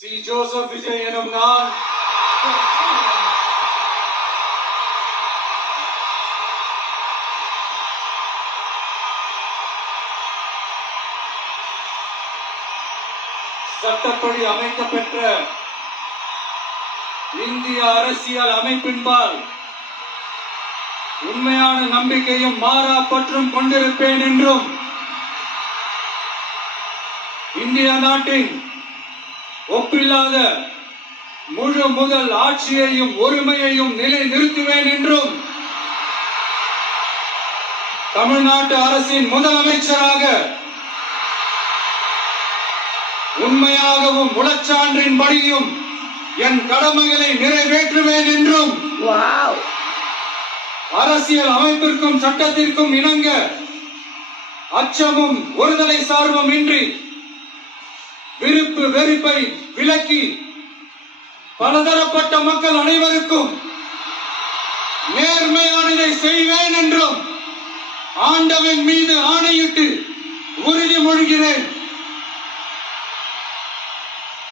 C. Joseph Vijay எனும் நான் சட்டப்படி அமைக்கப்பெற்ற இந்திய அரசியல் அமைப்பின்பால் உண்மையான நம்பிக்கையும் மாறா பற்றும் கொண்டிருப்பேன் என்றும் இந்திய நாட்டின் ஒப்பில்லாத முழு முதல் ஆட்சியையும் உரிமையையும் நிலைநிறுத்துவேன் என்றும் தமிழ்நாட்டு அரசின் முதலமைச்சராக உண்மையாகவும் உளச்சான்றின்படியும் என் கடமைகளை நிறைவேற்றுவேன் என்றும் அரசியல் அமைப்பிற்கும் சட்டத்திற்கும் இணங்க அச்சமும் ஒருதலை சார்பும் இன்றி விருப்பு வெறுப்பை விலக்கி பலதரப்பட்ட மக்கள் அனைவருக்கும் நேர்மையானதை செய்வேன் என்றும் ஆண்டவன் மீது ஆணையிட்டு உறுதிமொழிகிறேன்.